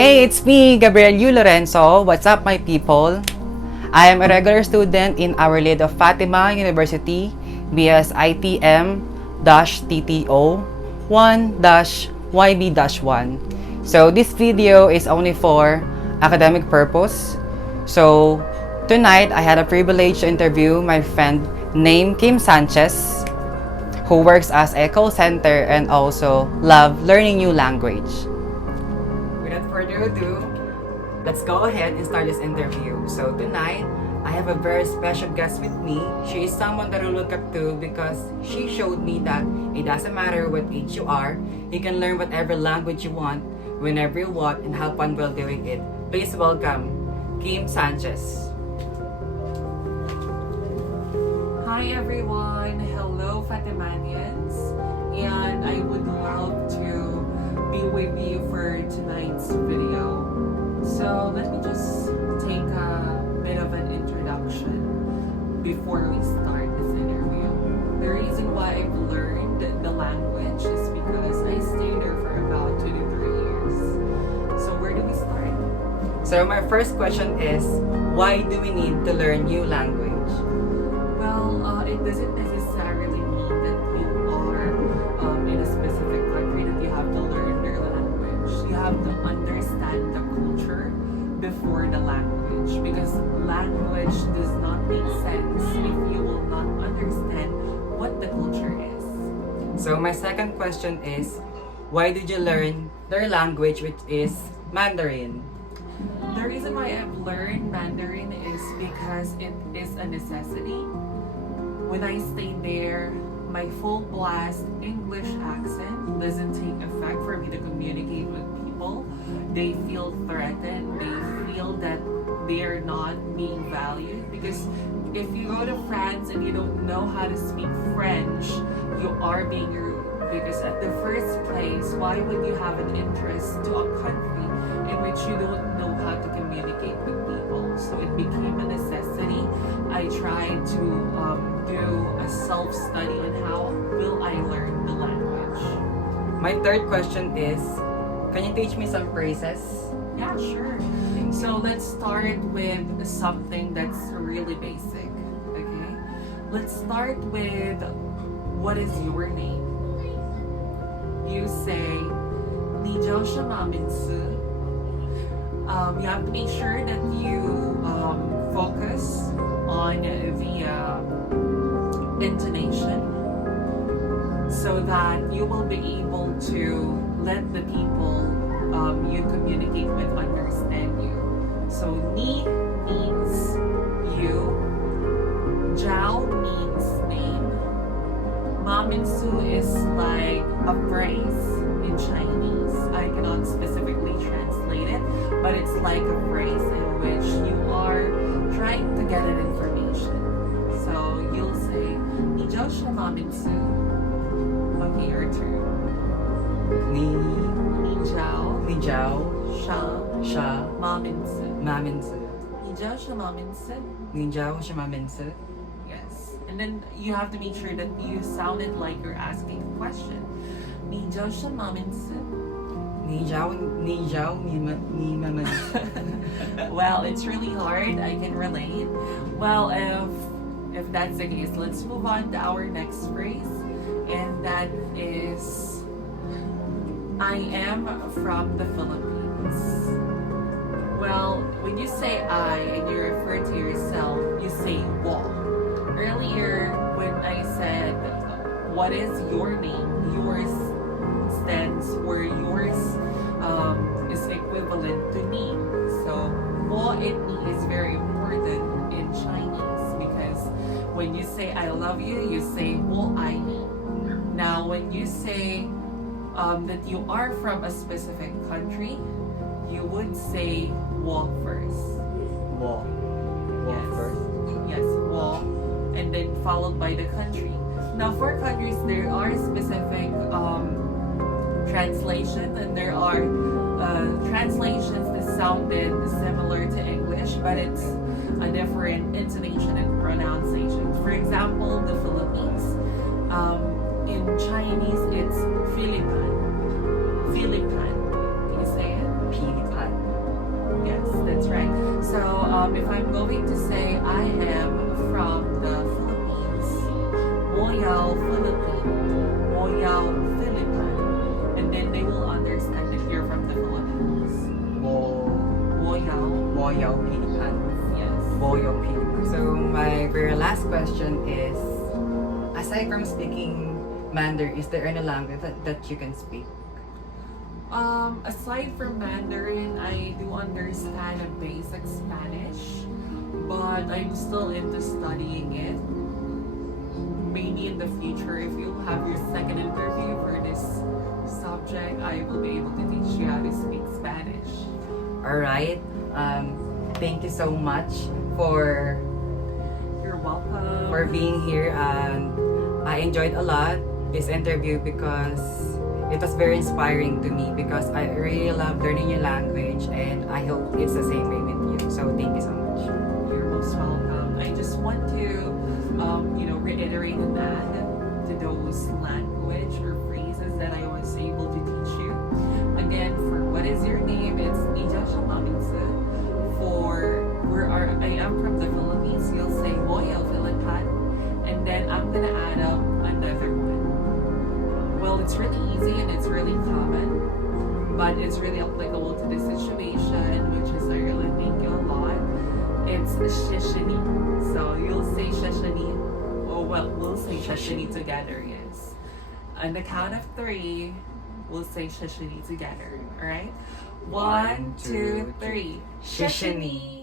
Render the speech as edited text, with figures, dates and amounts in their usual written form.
Hey, it's me, Gabriel Lorenzo. What's up, my people? I am a regular student in Our Lady of Fatima University, BS ITM-TTO 1-YB-1. So this video is only for academic purpose. So tonight, I had a privilege to interview my friend named Kim Sanchez, who works as a call center and also love learning new language. Without further ado, let's go ahead and start this interview. So tonight, I have a very special guest with me. She is someone that I look up to because she showed me that it doesn't matter what age you are, you can learn whatever language you want, whenever you want, and have fun while doing it. Please welcome Kim Sanchez. Hi everyone, hello Fatimanians, and I would love to be with you for tonight's video. So let me just take a bit of an introduction before we start this interview. The reason why I've learned the language is because I stayed there for about 2 to 3 years. So where do we start? So my first question is, why do we need to learn new language? Well, it doesn't necessarily mean that you are in a specific country that you have to learn their language. You have to understand the culture before the language, because language does not make sense if you will not understand what the culture is. So my second question is, why did you learn their language, which is Mandarin? The reason why I've learned Mandarin is because it is a necessity. When I stayed there, my full blast English accent doesn't take effect for me to communicate with people. They feel threatened. They feel that they are not being valued, because if you go to France and you don't know how to speak French, you are being rude. Because at the first place, why would you have an interest to a country in which you don't know how to communicate with people? So it became a necessity. I tried to do a self-study on how will I learn the language. My third question is, can you teach me some phrases? Yeah, sure. So let's start with something that's really basic, okay? Let's start with, what is your name? You say, 你叫什么名字? You have to make sure that you focus on the intonation, so that you will be able to let the people you communicate with understand you. So, ni means you, Jiao means name, Maminsu is like a phrase in Chinese. I cannot specifically translate it, but it's like a phrase in which you are trying to get an information. So you'll say, 你叫什么名字? Okay, your turn. 你叫什么名字? 你叫什么名字? 你叫什么名字? Yes. And then you have to make sure that you sounded like you're asking a question. 你叫什么名字? 你叫你们 Well, it's really hard. I can relate. Well, if that's the case, let's move on to our next phrase, and that is, I am from the Philippines. Well, when you say I and you refer to yourself, you say 我. Earlier, when I said, what is your name? Yours stands, or yours is equivalent to me. So, 我 and me is very important in Chinese, because when you say I love you, you say 我爱你. Now, when you say that you are from a specific country, you would say 我 first. 我 Yes. first. Yes, 我, and then followed by the country. Now, for countries, there are specific translations, and there are translations that sounded similar to English, but it's a different intonation and pronunciation. For example, the Philippines. In Chinese, it's Philippine. Philippine. Can you say it? Philippine. If I'm going to say I am from the Philippines, Moyao Philippine, Moyao Philippine, and then they will understand that you're from the Philippines. Moyao, Moyao Philippines. yes. Moyao Philippines. So my very last question is, aside from speaking Mandarin, is there any language that you can speak? Aside from Mandarin, I do understand a basic Spanish, but I'm still into studying it. Maybe in the future, if you have your second interview for this subject, I will be able to teach you how to speak Spanish. Alright. Thank you so much for You're welcome. being here, and I enjoyed a lot this interview because it was very inspiring to me, because I really love learning your language, and I hope it's the same way with you. So thank you so much. You're most welcome. I just want to, reiterate and add to those language or phrases that I was able to teach you. Again, for what is your name, it's Ija Shamamitsu. For I am from the Philippines, you'll say Moyo Philippine, and then I'm gonna add up another one. Well, it's really easy and it's really common, but it's really applicable to this situation, which is I really thank you a lot. It's Shishini. So you'll say Shishini. Oh, well, we'll say Shishini together, yes. On the count of 3, we'll say Shishini together, alright? 1, 2, 3. Shishini.